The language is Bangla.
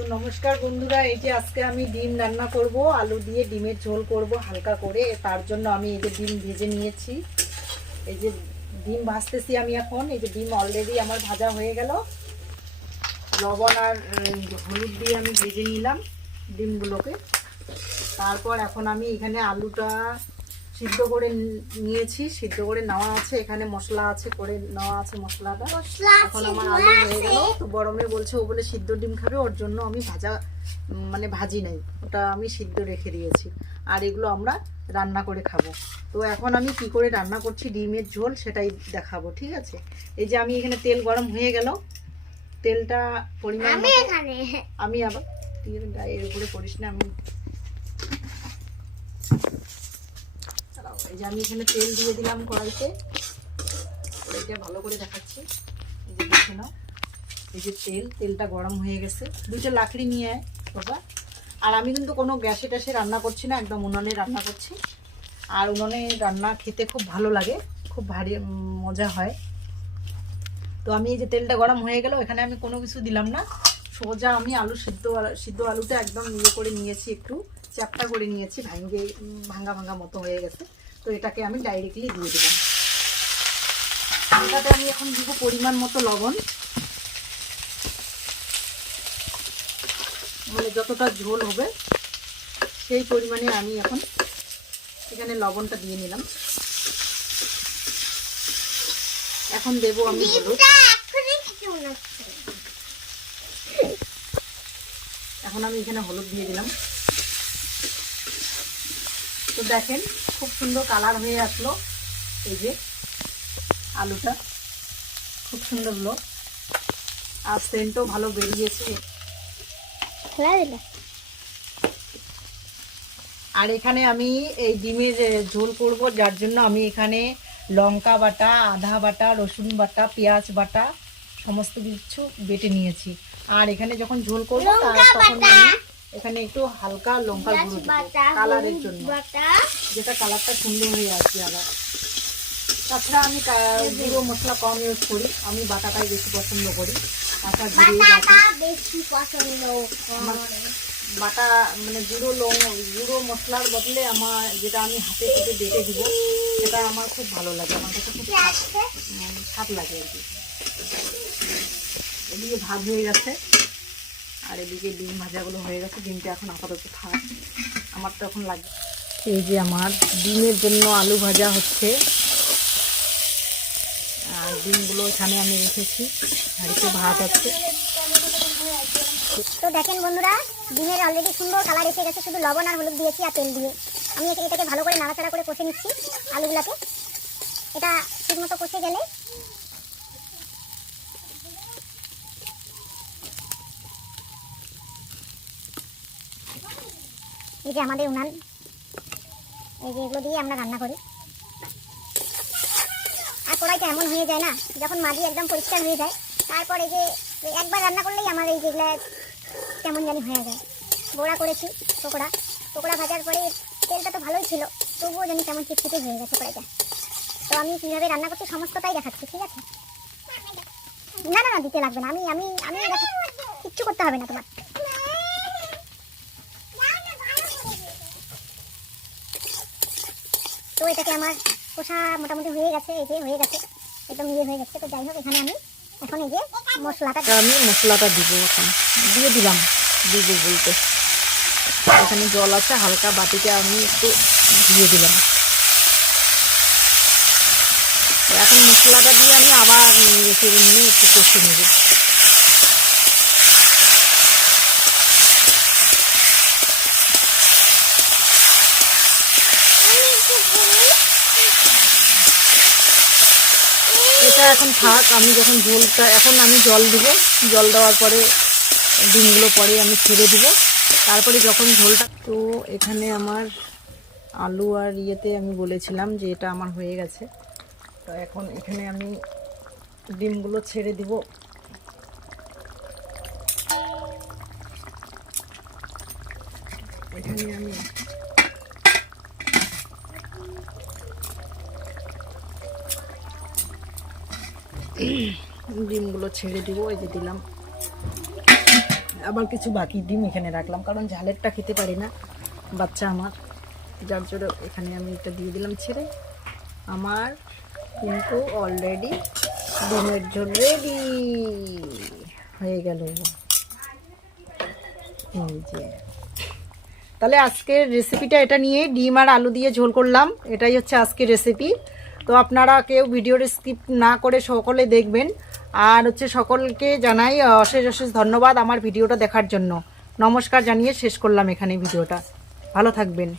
তো নমস্কার বন্ধুরা, এই যে আজকে আমি ডিম রান্না করব, আলু দিয়ে ডিমের ঝোল করব হালকা করে, তার জন্য আমি এই যে ডিম ভেজে নিয়েছি। এই যে ডিম ভাজতেছি আমি এখন, এই যে ডিম অলরেডি আমার ভাজা হয়ে গেল। লবণ আর হলুদ দিয়ে আমি ভেজে নিলাম ডিমগুলোকে। তারপর এখন আমি এখানে আলুটা সিদ্ধ করে নিয়েছি সিদ্ধ করে নেওয়া আছে এখানে মশলা আছে করে নেওয়া আছে মশলাটা। এখন আমার আলু হয়ে গেল। তো বড়মে বলছে ও বলে সিদ্ধ ডিম খাবে ওর জন্য আমি ভাজা মানে ভাজি নাই। ওটা আমি সিদ্ধ রেখে দিয়েছি। আর এগুলো আমরা রান্না করে খাব। তো এখন আমি কি করে রান্না করছি ডিমের ঝোল সেটাই দেখাবো ঠিক আছে? এই যে আমি এখানে তেল গরম হয়ে গেল। তেলটা পরিমাণ আমি আবার গায়ের উপরে পড়িস না আমি এই যে আমি এখানে তেল দিয়ে দিলাম কড়াইতে। কড়াইটা ভালো করে দেখাচ্ছি। এই যে দেখে নাও। এই যে তেল, তেলটা গরম হয়ে গেছে। দুইটা লাকড়ি নিয়ে আয়, বাবা। আর আমি কিন্তু কোনো গ্যাসে ট্যাসে রান্না করছি না, একদম উনুনে রান্না করছি। আর উনুনে রান্না খেতে খুব ভালো লাগে, খুব ভারী মজা হয়। তো আমি এই যে তেলটা গরম হয়ে গেল, এখানে আমি কোনো কিছু দিলাম না। সোজা আমি আলু সিদ্ধ সিদ্ধ আলুটা একদম ইয়ে করে নিয়েছি একটু, চ্যাপটা করে নিয়েছি, ভাঙ্গে ভাঙ্গা ভাঙ্গা মতো হয়ে গেছে। তো এটাকে আমি ডাইরেক্টলি দিয়ে দিলাম। এটাতে আমি এখন দিব পরিমাণ মতো লবণ। মানে যতটা ঝোল হবে সেই পরিমাণে আমি এখন এখানে লবণটা দিয়ে নিলাম। এখন দেবো আমি হলুদ। এখন আমি এখানে হলুদ দিয়ে দিলাম। তো দেখেন খুব সুন্দর কালার হয়ে আসলো এই যে আলুটা। খুব সুন্দর হলো। আর সেন্টও ভালো বেরিয়েছে। আর এখানে আমি এই ডিমের ঝোল করব যার জন্য আমি এখানে লঙ্কা বাটা আদা বাটা রসুন বাটা পেঁয়াজ বাটা সমস্ত কিছু বেটে নিয়েছি। আর এখানে যখন ঝোল করব তখন আমি এখানে একটু হালকা লঙ্কার গুঁড়ো কালারের জন্য। যেটা কালারটা সুন্দর হয়ে আসবে আবার। তাছাড়া আমি গুঁড়ো মশলা কম ইউজ করি আমি বাটাটাই বেশি পছন্দ করি। তাছাড়া বাটি মানে গুঁড়ো লং গুঁড়ো মশলার বদলে আমার যেটা আমি হাতে কেটে বেটে দিব সেটা আমার খুব ভালো লাগে। আমার কাছে খুব স্বাদ লাগে আর কি। এদিকে ভাজ হয়ে গেছে। আর এদিকে ডিম ভাজাগুলো হয়ে গেছে ডিমটা এখন আপাতত থাক। আমার তো এখন লাগে এই যে আমার ডিমের জন্য আলু ভাজা হচ্ছে। আর ডিমগুলো এখানে আমি রেখেছি। আর একটু ভাত আছে। তো দেখেন বন্ধুরা ডিমের অলরেডি সুন্দর কালার এসে গেছে শুধু লবণ আর হলুদ দিয়েছি আর তেল দিয়ে। আমি এটাকে ভালো করে নাড়াচাড়া করে কষে নিচ্ছি আলুগুলাকে। এটা ঠিক মতো কষে গেলে এই যে আমাদের উনান। এই যে এগুলো দিয়ে আমরা রান্না করি। আর কড়াইটা এমন হয়ে যায় না, যখন মাঝি একদম পরিষ্কার হয়ে যায়, তারপর এই যে একবার রান্না করলেই আমার এই যেগুলো কেমন জানি হয়ে যায়। বড়া করেছি, পকোড়া। পকোড়া ভাজার পরে তেলটা তো ভালোই ছিল, তবুও জানি কেমন চিটচিটে হয়ে গেছে কড়াইটা। তো আমি কীভাবে রান্না করছি সমস্তটাই দেখাচ্ছি, ঠিক আছে? না না না, দিতে লাগবে না। আমি আমি আমি কিচ্ছু করতে হবে না তোমার। তো এটাকে আমার কষা মোটামুটি হয়ে গেছে, এই যে হয়ে গেছে, একদম ইয়ে হয়ে গেছে। তো যাই হোক, এখানে আমি এখন এই যে মশলাটা আমি মশলাটা দিব এখন। দিয়ে দিলাম দিব বলতে। এখানে জল আছে, হালকা বাটিতে আমি একটু দিয়ে দিলাম। এখন মশলাটা দিয়ে আমি আবার নিয়ে একটু কষে নেব। এটা এখন থাক, আমি যখন ঝোলটা এখন আমি জল দিব। জল দেওয়ার পরে ডিমগুলো পরে আমি ছেড়ে দিব। তারপরে যখন ঝোলটা, তো এখানে আমার আলু আর ইয়েতে আমি বলেছিলাম যে এটা আমার হয়ে গেছে। তো এখন এখানে আমি ডিমগুলো ছেড়ে দিব। এখানে আমি ডিমগুলো ছেড়ে দিব, ওই যে দিলাম। আবার কিছু বাকি ডিম এখানে রাখলাম, কারণ ঝালেরটা খেতে পারি না, বাচ্চা আমার। যার জন্য এখানে আমি এটা দিয়ে দিলাম ছেড়ে। আমার কিন্তু অলরেডি ডিমের ঝোল রেডি হয়ে গেল। এই যে। তাহলে আজকের রেসিপিটা এটা নিয়ে ডিম আর আলু দিয়ে ঝোল করলাম। এটাই হচ্ছে আজকের রেসিপি তো আপনারা কেউ ভিডিওর স্কিপ না করে সকলে দেখবেন। আর হচ্ছে সকলকে জানাই অশেষ অশেষ ধন্যবাদ আমার ভিডিওটা দেখার জন্য। নমস্কার জানিয়ে শেষ করলাম এখানে ভিডিওটা। ভালো থাকবেন।